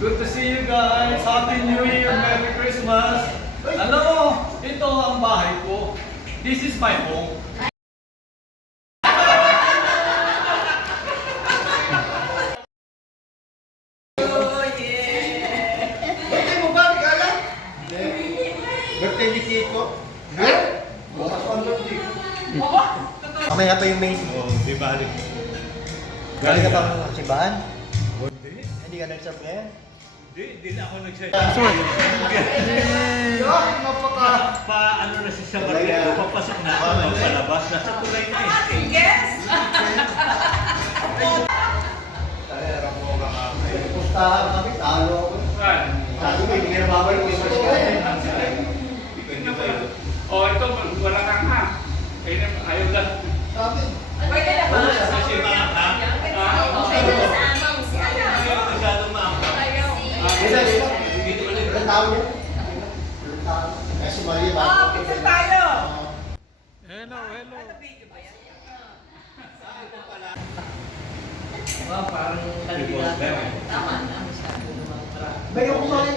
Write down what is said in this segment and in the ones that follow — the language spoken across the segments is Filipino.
Good to see you guys. Happy New Year. Merry Christmas. Alam mo, ito ang bahay ko. This is my home. Birthday mo ba, Migala? Birthday ni Kiko? Bukas pa ang birthday. Mamaya pa yung main. Oo, di balik. Galing ka pa ng simbahan? Hindi. Hindi ka nag-serve ngayon? Di na ako nagsasabi. Ano na siya sa barrio, papasok na ako, magpalabas, nasa tulay na eh. Yes! Pustahan kami, talo ako. Sabi ko, hindi ka nababalik yung Christmas ka. Oh, ito, wala kang ha. Ayaw lang. Sabi. Pwede na ba? Kasi mga ha? Pwede na sa amang si Ana. Ayaw masyadong maangkat. Ayaw. Dito pa rin. Ilang tao niya? Ilang tao? Eh, si Maria ba? Oh, pizza tayo! Hello, hello. Video ba yan? Parang Tama na. Masyado naman para. Bayo ko sorry.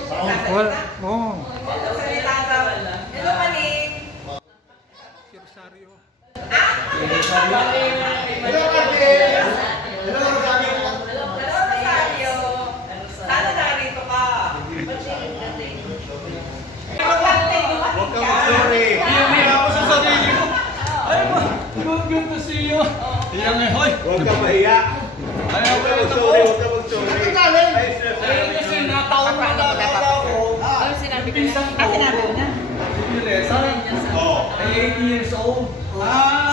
Wala. Oo. Hello, salita daw. Hello, Maning. Rosario. Hello, Martin! Hello, Rosario! Hello, Rosario. Sana narito ka. Huwag ka mag-sorry. Iyan ako sa sarili ko. Ay, good to see you. Iyan eh, hoy. Huwag ka mahiya. Ayaw Huwag ko ka ito po. mag-sorry, huwag ka mag-sorry. Saan ka galing? Ay, sir. Ayun kasi nataon mo na akala ko. Ano sinabi ko na? Pinsan ko. Sinabi ko na? Si Pilesa. Oo. Ay 80 years old.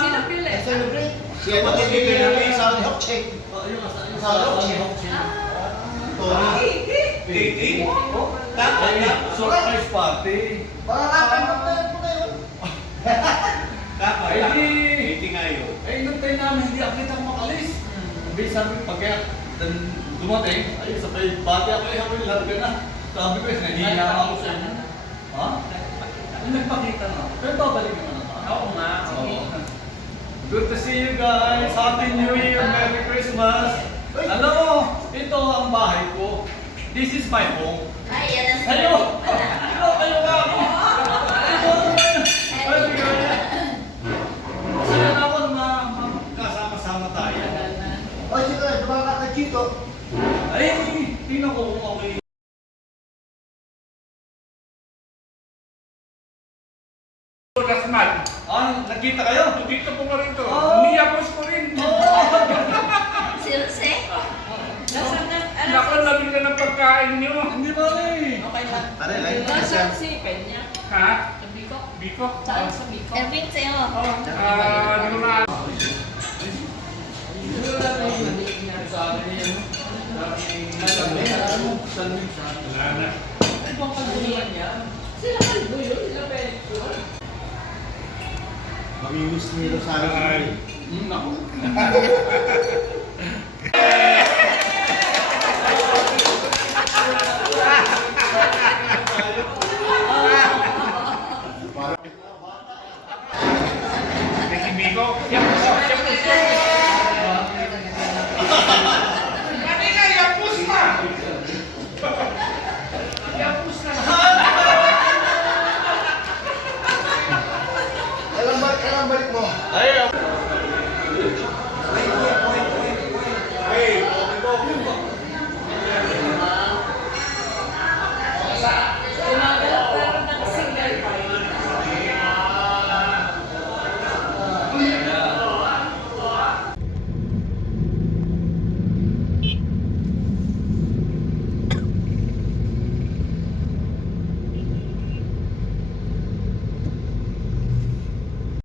Sino Pile? Celebrate. Siya ba bibigyan namin sa hot check? Yung Sa hot check. Tony. Dating? Surprise party. Baka katanggap na yun po ngayon. Dapat. Ay, di. Dating ngayon. Eh, inutay namin, hindi ako kitang makalis. Sabi sabi, pag dumating, ay, sabay, bati ako, ay, ako yung larga na. Sabi ko, nahihiya ako sa inyo. Ha? Ay, nagpakita na. Pero babalik naman ako. Oo nga. Good to see you guys. Happy New Year. Merry Christmas. Alam mo, ito ang bahay ko. This is my home. Ay, yan ang Hello! Hello, kayo nga ako. Ay, bigyan. Masaya na ako na kasama-sama tayo. O, sige, dumaka ka Chito. Ay, tingnan ko kung okay. Rasmal. Nagkita kayo? Dito po ka rin to. Oh. Niyapos ko rin. Si Jose? Nasaan na? Naku, nabili ka ng pagkain niyo. Hindi ba eh? Okay lang. Pare, like. Nasaan si Peña? Ha? Sa Biko? Biko? Saan sa Biko? Erwin sa'yo. Hindi ko na. Sa akin yan. Wala na. Ano bang kalbuyan niya? Sila kalbo yun? Sila Peña? Mamimiss ni Rosario. Ay. Ako.